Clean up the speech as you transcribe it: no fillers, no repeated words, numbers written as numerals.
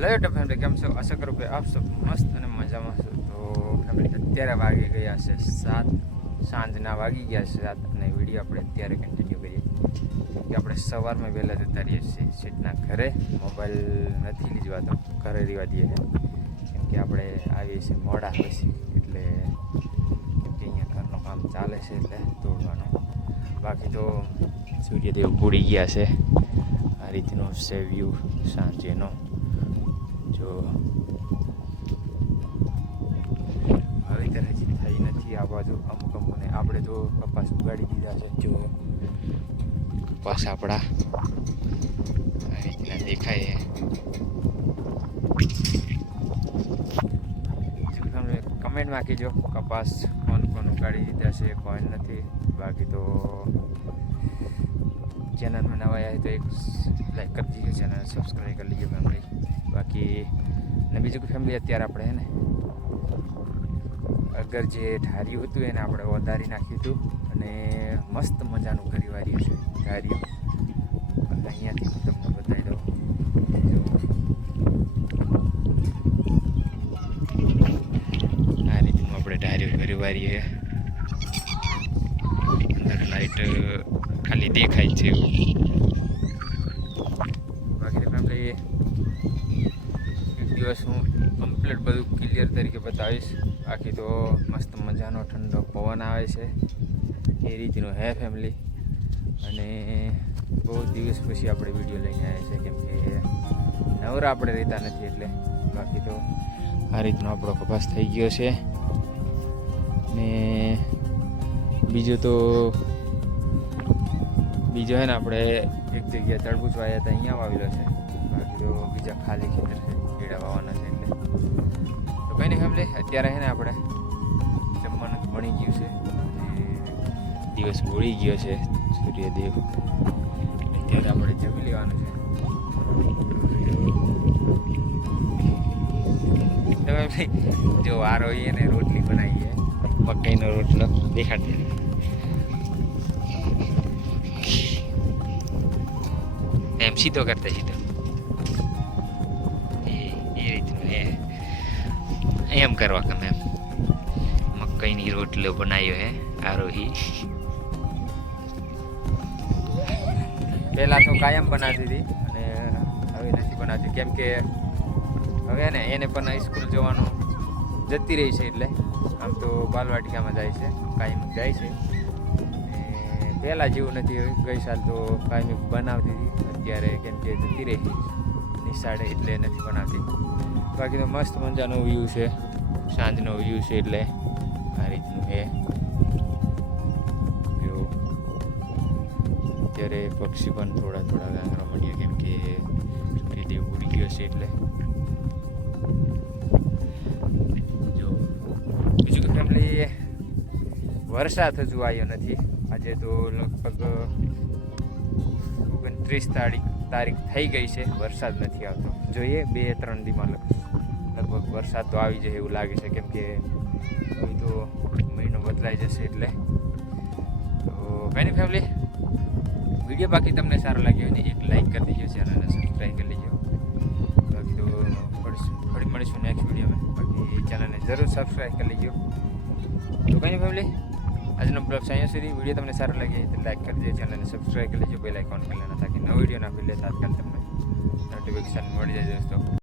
Hello YouTube family, કેમ છો? આશા કરું કે આપ સબ મસ્ત અને મજામાં છો. તો ફેમિલી, અત્યારે વાગી ગયા છે 7, સાંજના વાગી ગયા છે 7 અને વિડીયો આપણે અત્યારે કન્ટિન્યુ કરીએ કે આપણે સવારમાં વહેલા જતા રહીએ છીએ સીટના ઘરે. મોબાઈલ નથી લીજવાતો, ઘરે રહેવા દઈએ કેમ કે આપણે આવીએ છીએ મોડા પછી, એટલે કેમ કે અહીંયા ઘરનું કામ ચાલે છે એટલે દોડવાનું. બાકી તો સૂર્યદેવ ઉડી ગયા છે. આ રીતનો છે વ્યૂ સાંજેનો. જો વાવેતર હજી થઈ નથી આ બાજુ અમુક અમુકને. આપણે તો કપાસ ઉગાડી દીધા છે. જો કપાસ આપણા આ રીતના દેખાય. કમેન્ટમાં કહેજો કપાસ કોણ કોણ ઉગાડી દીધા છે, કોઈ નથી. બાકી તો ચેનલમાં નવા આવ્યા તો એક લાઈક કરી દીજો, ચેનલ સબસ્ક્રાઈબ કરી લીજો ફેમિલી. બાકી ને બીજું કે ફેમિલી, અત્યારે આપણે હે ને અગર જે ઢાર્યું હતું એને આપણે વધારી નાખ્યું હતું અને મસ્ત મજાનું કરી વાર્યું છે ઢાર્યું. અહીંયાથી હું તમને બતાવી દઉં. આ રીતનું આપણે ઢાર્યું કરી વારીએ. અંદર લાઈટ ખાલી દેખાય છે એવું. બાકી ફેમિલી દિવસ હું કમ્પ્લીટ બધું ક્લિયર તરીકે બતાવીશ. બાકી તો મસ્ત મજાનો ઠંડો પવન આવે છે એ રીતનું હે ફેમિલી. અને બહુ દિવસ પછી આપણે વિડીયો લઈને આવ્યા છે કેમ કે નવરા આપણે રહેતા નથી એટલે. બાકી તો આ રીતનો આપણો કપાસ થઈ ગયો છે. ને બીજું તો હે ને આપણે એક જગ્યાએ તરબૂચ વાવ્યા હતા, અહીંયા વાવેલો છે. બાકી તો બીજા ખાલી ખેતર છે, કેળા વાવવાના છે એટલે. તો કંઈ નહીં ફેમિલી, અત્યારે છે ને આપણે જમવાનું બની ગયું છે અને દિવસ ઉડી ગયો છે સૂર્યદેવ. અત્યારે આપણે જમી લેવાનું છે. તો ફેમિલી જો વાર હોઈએ ને રોટલી બનાવીએ, મકાઈનો રોટલો દેખાડતી. એમ સીધો કરતા સીધો એ રીતનું એમ કરવા ગમે. એમ મકાઈની રોટલો બનાવ્યો હે આરોહી. પહેલાં તો કાયમ બનાવતી હતી અને હવે નથી બનાવતી કેમ કે હવે ને એને પણ સ્કૂલ જવાનું જતી રહી છે. એટલે આમ તો બાલવાટિકામાં જાય છે, કાયમ જાય છે. પહેલાં જેવું નથી. ગઈ સાલ તો કાયમી બનાવતી હતી, અત્યારે કેમ કે જતી રહી નિશાળે એટલે નથી બનાવતી. બાકી તો મસ્ત મજાનો વ્યૂ છે, સાંજનો વ્યૂ છે એટલે આ રીતનું છે. જો અત્યારે પક્ષી પણ થોડા થોડા ગાંગરા મળ્યા કેમ કે સૂર્યદેવ ઉડી ગયો છે એટલે. જો બીજું કે ફેમિલી, વરસાદ હજુ આવ્યો નથી. આજે તો લગભગ 29 તારીખ થઈ ગઈ છે, વરસાદ નથી આવતો. જોઈએ 2-3 દીમાં લગભગ વરસાદ તો આવી જાય એવું લાગે છે કેમ કે હવે તો મહિનો બદલાઈ જશે એટલે. તો કંઈ નહીં ફેમિલી, વિડીયો બાકી તમને સારો લાગ્યો હોય ને એક લાઈક કરી દેજો, ચેનલને સબસ્ક્રાઈબ કરી લેજો. બાકી તો ફરી મળીશું નેક્સ્ટ વિડીયોમાં. બાકી ચેનલને જરૂર સબસ્ક્રાઈબ કરી લેજો. તો કંઈ નહીં ફેમિલી, આજનો બ્લોગ અહીંયા સુધી. વિડીયો તમને સારો લાગે તો લાઈક કરી દેજો, ચેનલને સબસ્ક્રાઈબ કરી લેજો, બેલ આઇકોન કરી લેના તાકી નવો વિડીયો ના ખુલે તાત્કાલિક તમને નોટિફિકેશન મળી જાય દોસ્તો.